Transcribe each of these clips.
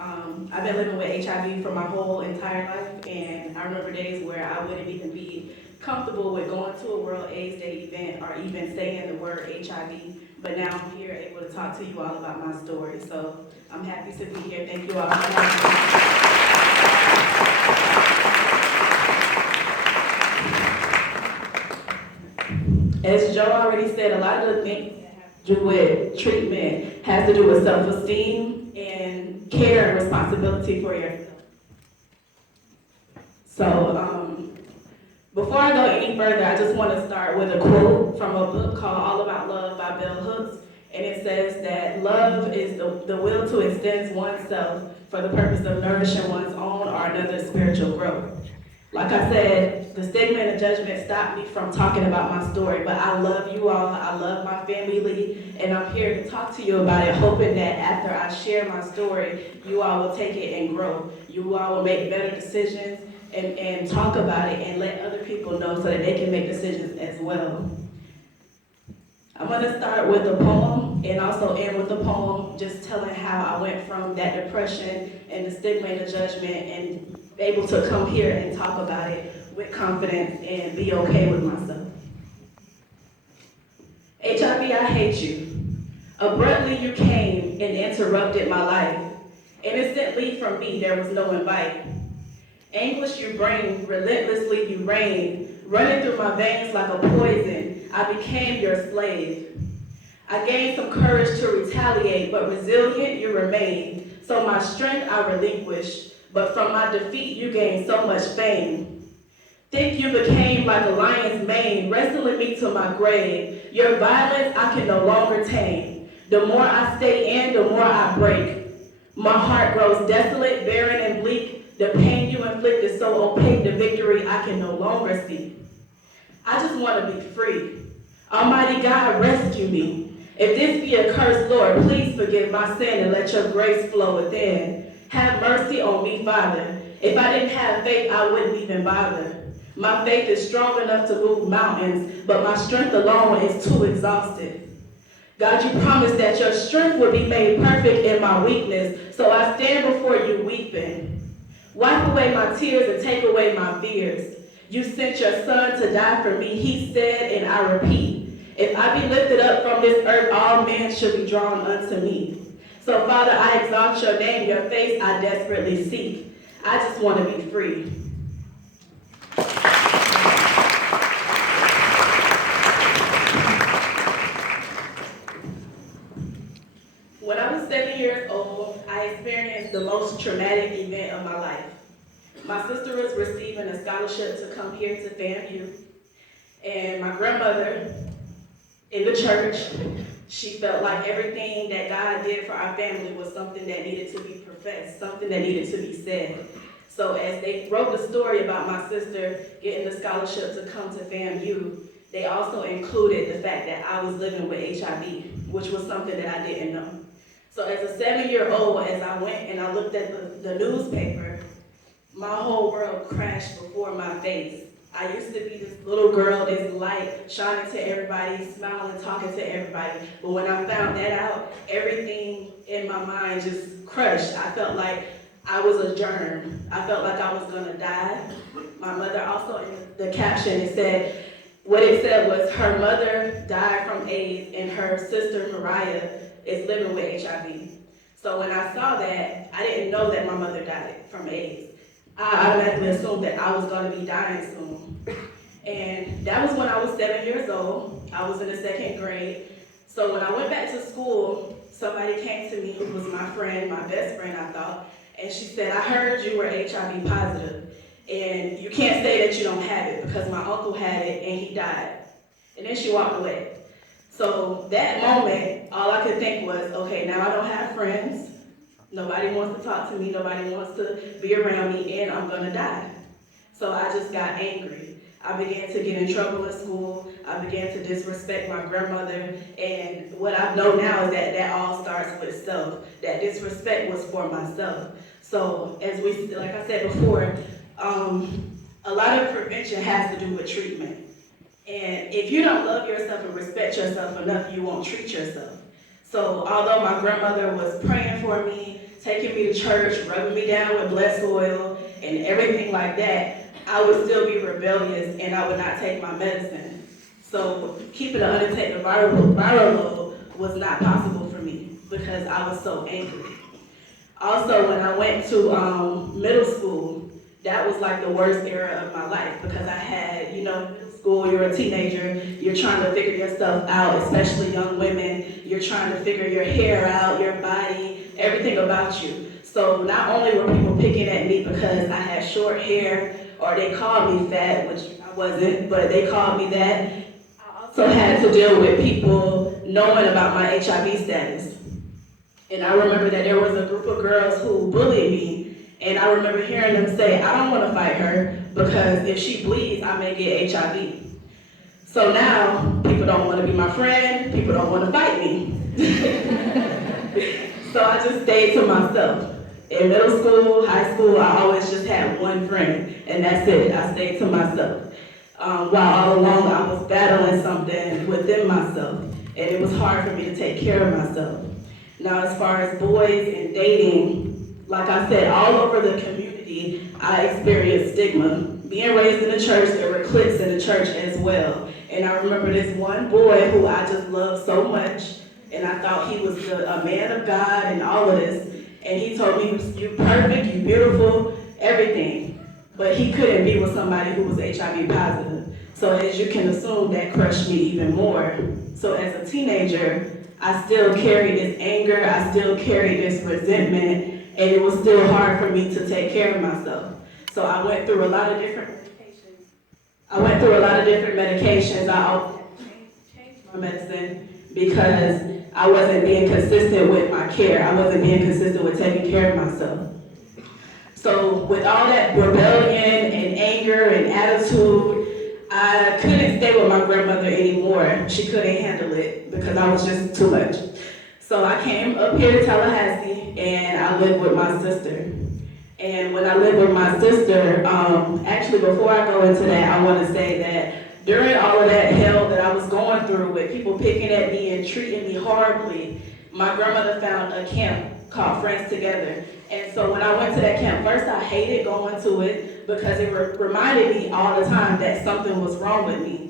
I've been living with HIV for my whole entire life, and I remember days where I wouldn't even be comfortable with going to a World AIDS Day event or even saying the word HIV, but now I'm here able to talk to you all about my story. So I'm happy to be here. Thank you all for having me. As Joe already said, a lot of the things that have to do with treatment has to do with self-esteem and care and responsibility for yourself. So before I go any further, I just want to start with a quote from a book called All About Love by Bell Hooks. And it says that love is the will to extend oneself for the purpose of nourishing one's own or another's spiritual growth. Like I said, the stigma and the judgment stopped me from talking about my story, but I love you all, I love my family, and I'm here to talk to you about it, hoping that after I share my story, you all will take it and grow. You all will make better decisions and talk about it and let other people know so that they can make decisions as well. I'm going to start with a poem and also end with a poem just telling how I went from that depression and the stigma and the judgment and able to come here and talk about it with confidence and be okay with myself. HIV, I hate you. Abruptly you came and interrupted my life. Innocently from me there was no invite. Anguish you bring, relentlessly you reign, running through my veins like a poison, I became your slave. I gained some courage to retaliate, but resilient you remain. So my strength I relinquish, but from my defeat you gained so much fame. Think you became like a lion's mane, wrestling me to my grave. Your violence I can no longer tame. The more I stay in, the more I break. My heart grows desolate, barren, and bleak. The pain you inflict is so opaque, the victory I can no longer see. I just want to be free. Almighty God, rescue me. If this be a curse, Lord, please forgive my sin and let your grace flow within. Have mercy on me, Father. If I didn't have faith, I wouldn't even bother. My faith is strong enough to move mountains, but my strength alone is too exhausted. God, you promised that your strength would be made perfect in my weakness, so I stand before you weeping. Wipe away my tears and take away my fears. You sent your son to die for me, he said, and I repeat, if I be lifted up from this earth, all men should be drawn unto me. So Father, I exalt your name, your face I desperately seek. I just want to be free. When I was 7 years old, I experienced the most traumatic event of my life. My sister was receiving a scholarship to come here to FAMU, and my grandmother in the church, she felt like everything that God did for our family was something that needed to be professed, something that needed to be said. So as they wrote the story about my sister getting the scholarship to come to FAMU, they also included the fact that I was living with HIV, which was something that I didn't know. So as a 7-year-old, as I went and I looked at the newspaper, my whole world crashed before my face. I used to be this little girl, this light, shining to everybody, smiling, talking to everybody. But when I found that out, everything in my mind just crushed. I felt like I was a germ. I felt like I was gonna die. My mother also, in the caption, what it said was her mother died from AIDS and her sister Mariah is living with HIV. So when I saw that, I didn't know that my mother died from AIDS. I automatically assumed that I was going to be dying soon. And that was when I was 7 years old. I was in the 2nd grade. So when I went back to school, somebody came to me who was my friend, my best friend, I thought, and she said, I heard you were HIV positive, and you can't say that you don't have it because my uncle had it and he died. And then she walked away. So that moment, all I could think was, okay, now I don't have friends. Nobody wants to talk to me, nobody wants to be around me, and I'm gonna die. So I just got angry. I began to get in trouble at school. I began to disrespect my grandmother. And what I know now is that all starts with self. That disrespect was for myself. So like I said before, a lot of prevention has to do with treatment. And if you don't love yourself and respect yourself enough, you won't treat yourself. So although my grandmother was praying for me, taking me to church, rubbing me down with blessed oil, and everything like that, I would still be rebellious and I would not take my medicine. So keeping an undetected viral load was not possible for me because I was so angry. Also, when I went to middle school, that was like the worst era of my life because I had, middle school, you're a teenager, you're trying to figure yourself out, especially young women, you're trying to figure your hair out, your body, everything about you. So not only were people picking at me because I had short hair, or they called me fat, which I wasn't, but they called me that. I also had to deal with people knowing about my HIV status. And I remember that there was a group of girls who bullied me, and I remember hearing them say, I don't want to fight her because if she bleeds, I may get HIV. So now, people don't want to be my friend, people don't want to fight me. So I just stayed to myself. In middle school, high school, I always just had one friend, and that's it. I stayed to myself. While all along I was battling something within myself, and it was hard for me to take care of myself. Now, as far as boys and dating, like I said, all over the community, I experienced stigma. Being raised in the church, there were cliques in the church as well. And I remember this one boy who I just loved so much, and I thought he was a man of God and all of this. And he told me, you're perfect, you're beautiful, everything. But he couldn't be with somebody who was HIV positive. So as you can assume, that crushed me even more. So as a teenager, I still carried this anger, I still carried this resentment, and it was still hard for me to take care of myself. So I went through a lot of different medications. I always changed my medicine because I wasn't being consistent with my care. I wasn't being consistent with taking care of myself. So with all that rebellion and anger and attitude, I couldn't stay with my grandmother anymore. She couldn't handle it because I was just too much. So I came up here to Tallahassee and I lived with my sister. And when I lived with my sister, actually before I go into that, I want to say that during all of that hell that I was going through with people picking at me and treating me horribly, my grandmother found a camp called Friends Together. And so when I went to that camp, first I hated going to it because it reminded me all the time that something was wrong with me.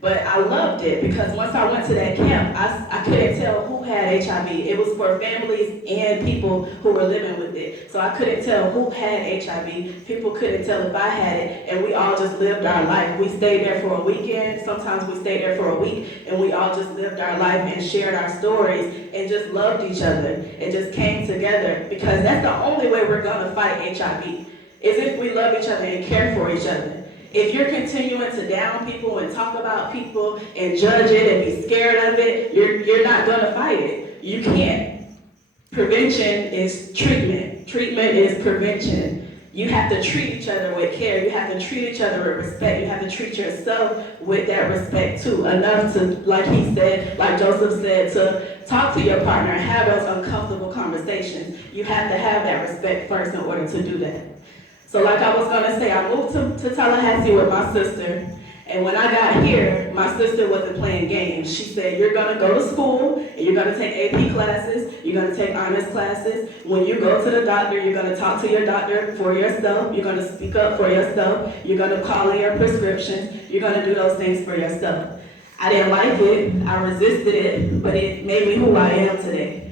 But I loved it because once I went to that camp, I couldn't tell who had HIV. It was for families and people who were living with it. So I couldn't tell who had HIV. People couldn't tell if I had it, and we all just lived our life. We stayed there for a weekend. Sometimes we stayed there for a week, and we all just lived our life and shared our stories and just loved each other and just came together because that's the only way we're gonna fight HIV, is if we love each other and care for each other. If you're continuing to down people and talk about people and judge it and be scared of it, you're not gonna fight it. You can't. Prevention is treatment. Treatment is prevention. You have to treat each other with care. You have to treat each other with respect. You have to treat yourself with that respect too. Enough to, like he said, like Joseph said, to talk to your partner and have those uncomfortable conversations. You have to have that respect first in order to do that. So like I was gonna say, I moved to Tallahassee with my sister, and when I got here, my sister wasn't playing games. She said, you're gonna go to school, and you're gonna take AP classes, you're gonna take honors classes. When you go to the doctor, you're gonna talk to your doctor for yourself, you're gonna speak up for yourself, you're gonna call in your prescriptions, you're gonna do those things for yourself. I didn't like it, I resisted it, but it made me who I am today.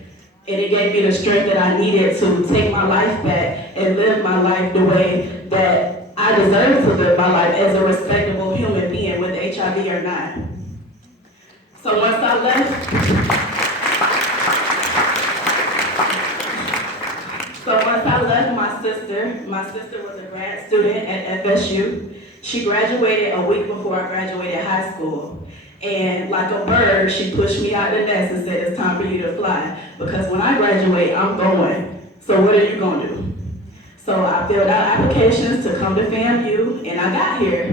And it gave me the strength that I needed to take my life back and live my life the way that I deserve to live my life as a respectable human being, with HIV or not. So once I left my sister was a grad student at FSU. She graduated a week before I graduated high school. And like a bird, she pushed me out the nest and said, it's time for you to fly. Because when I graduate, I'm going. So what are you going to do? So I filled out applications to come to FAMU, and I got here.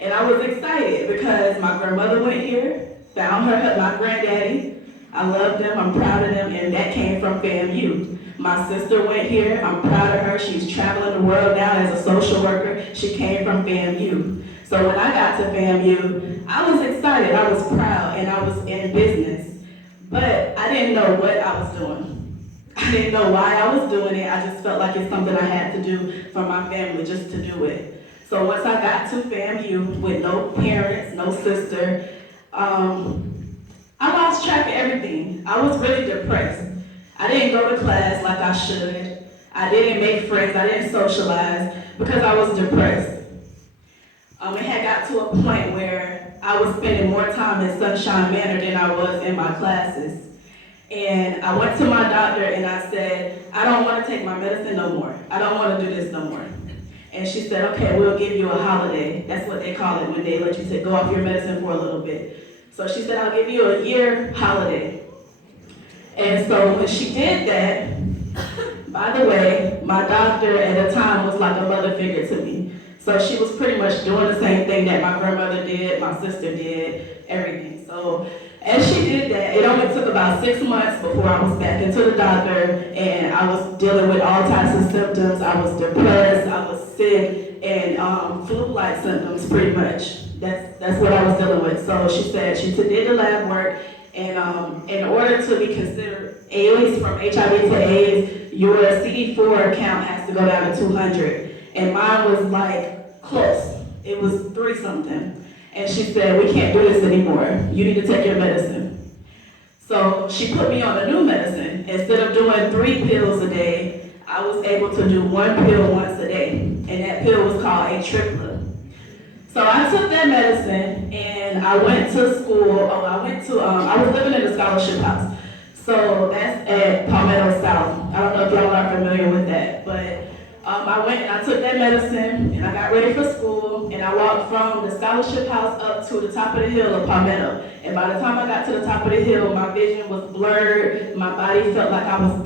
And I was excited because my grandmother went here, found my granddaddy. I love them, I'm proud of them, and that came from FAMU. My sister went here, I'm proud of her. She's traveling the world now as a social worker. She came from FAMU. So when I got to FAMU, I was excited, I was proud, and I was in business. But I didn't know what I was doing. I didn't know why I was doing it. I just felt like it's something I had to do for my family, just to do it. So once I got to FAMU with no parents, no sister, I lost track of everything. I was really depressed. I didn't go to class like I should. I didn't make friends. I didn't socialize because I was depressed. It had got to a point where I was spending more time in Sunshine Manor than I was in my classes. And I went to my doctor and I said, I don't want to take my medicine no more. I don't want to do this no more. And she said, okay, we'll give you a holiday. That's what they call it when they let you go off your medicine for a little bit. So she said, I'll give you a year holiday. And so when she did that, by the way, my doctor at the time was like a mother figure to me. So she was pretty much doing the same thing that my grandmother did, my sister did, everything. So as she did that, it only took about 6 months before I was back into the doctor, and I was dealing with all types of symptoms. I was depressed, I was sick, and flu-like symptoms pretty much. That's what I was dealing with. So she said she did the lab work, and in order to be considered AIDS from HIV to AIDS, your CD4 count has to go down to 200. And mine was like close. It was 3 something. And she said, we can't do this anymore. You need to take your medicine. So she put me on a new medicine. Instead of doing 3 pills a day, I was able to do 1 pill once a day. And that pill was called a triplet. So I took that medicine and I went to school. I was living in the scholarship house. So that's at Palmetto South. I don't know if y'all are familiar with that, but I went and I took that medicine and I got ready for school and I walked from the scholarship house up to the top of the hill of Palmetto. And by the time I got to the top of the hill, my vision was blurred. My body felt like I was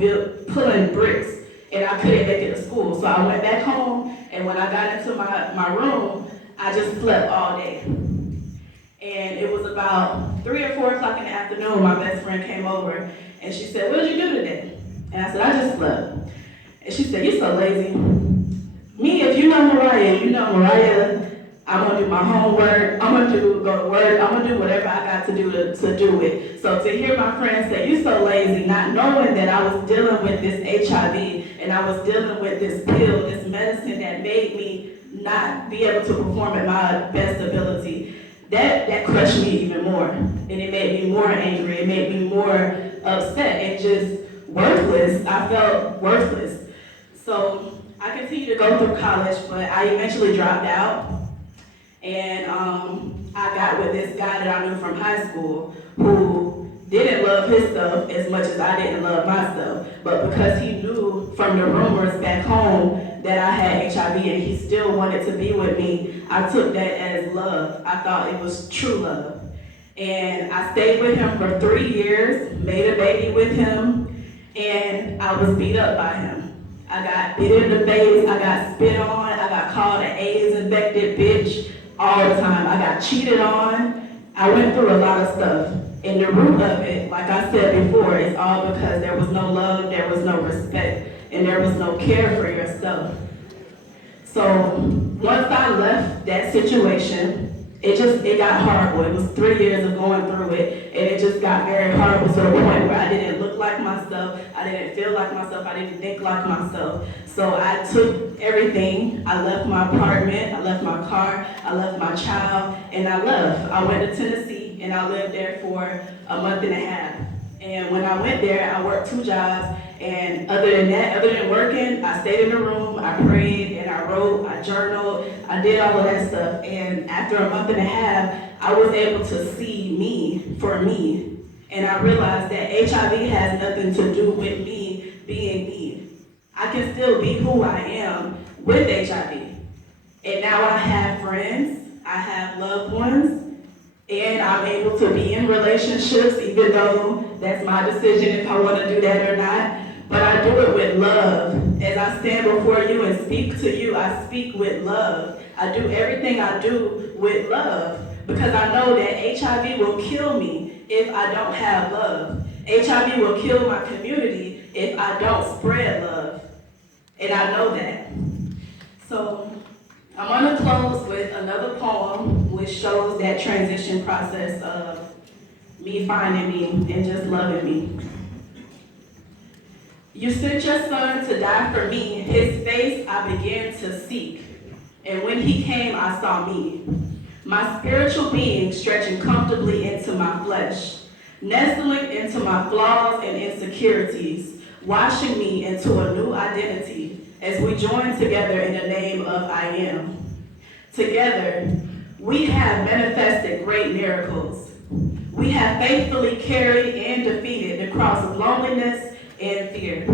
pulling bricks and I couldn't make it to school. So I went back home, and when I got into my room, I just slept all day. And it was about 3 or 4 o'clock in the afternoon, my best friend came over and she said, what did you do today? And I said, I just slept. And she said, you're so lazy. Me, if you know Mariah, I'm gonna do my homework, I'm gonna go to work, I'm gonna do whatever I got to do to do it. So to hear my friend say, you're so lazy, not knowing that I was dealing with this HIV and I was dealing with this pill, this medicine that made me not be able to perform at my best ability, that crushed me even more. And it made me more angry, it made me more upset and just worthless. I felt worthless. So I continued to go through college, but I eventually dropped out. And I got with this guy that I knew from high school who didn't love his stuff as much as I didn't love my stuff. But because he knew from the rumors back home that I had HIV and he still wanted to be with me, I took that as love. I thought it was true love. And I stayed with him for 3 years, made a baby with him, and I was beat up by him. I got bit in the face, I got spit on, I got called an AIDS infected bitch all the time. I got cheated on. I went through a lot of stuff. And the root of it, like I said before, is all because there was no love, there was no respect, and there was no care for yourself. So once I left that situation, it got horrible. It was 3 years of going through it, and it just got very horrible to the point where I didn't look like myself, I didn't feel like myself, I didn't think like myself. So I took everything. I left my apartment, I left my car, I left my child, and I left. I went to Tennessee, and I lived there for a month and a half. And when I went there, I worked 2 jobs, and other than working, I stayed in the room, I prayed, and I wrote, I journaled, I did all of that stuff. And after a month and a half, I was able to see me for me. And I realized that HIV has nothing to do with me being me. I can still be who I am with HIV. And now I have friends, I have loved ones, and I'm able to be in relationships, even though that's my decision if I want to do that or not. But I do it with love. As I stand before you and speak to you, I speak with love. I do everything I do with love because I know that HIV will kill me if I don't have love. HIV will kill my community if I don't spread love. And I know that. So I'm going to close with another poem which shows that transition process of me me finding me and just loving me. You sent your son to die for me. His face I began to seek. And when he came, I saw me. My spiritual being stretching comfortably into my flesh, nestling into my flaws and insecurities, washing me into a new identity as we join together in the name of I am. Together, we have manifested great miracles. We have faithfully carried and defeated the cross of loneliness and fear.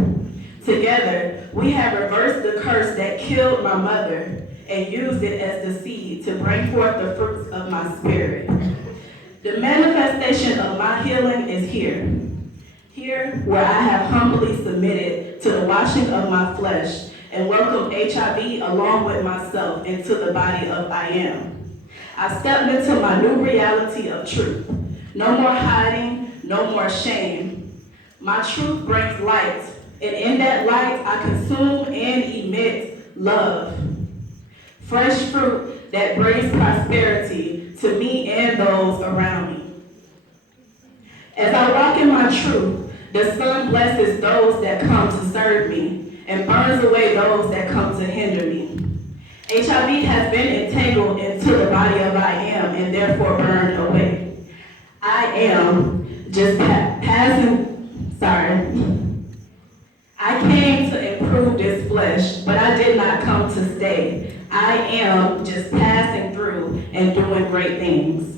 Together, we have reversed the curse that killed my mother and used it as the seed to bring forth the fruits of my spirit. The manifestation of my healing is here. Here, where I have humbly submitted to the washing of my flesh and welcomed HIV along with myself into the body of I am. I stepped into my new reality of truth. No more hiding, no more shame. My truth brings light, and in that light I consume and emit love. Fresh fruit that brings prosperity to me and those around me. As I walk in my truth, the sun blesses those that come to serve me and burns away those that come to hinder me. HIV has been entangled into the body of I am and therefore burned away. I am just I came to improve this flesh, but I did not come to stay. I am just passing through and doing great things.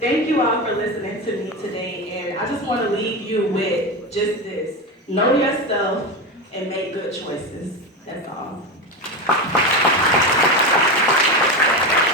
Thank you all for listening to me today, and I just want to leave you with just this. Know yourself and make good choices. That's all.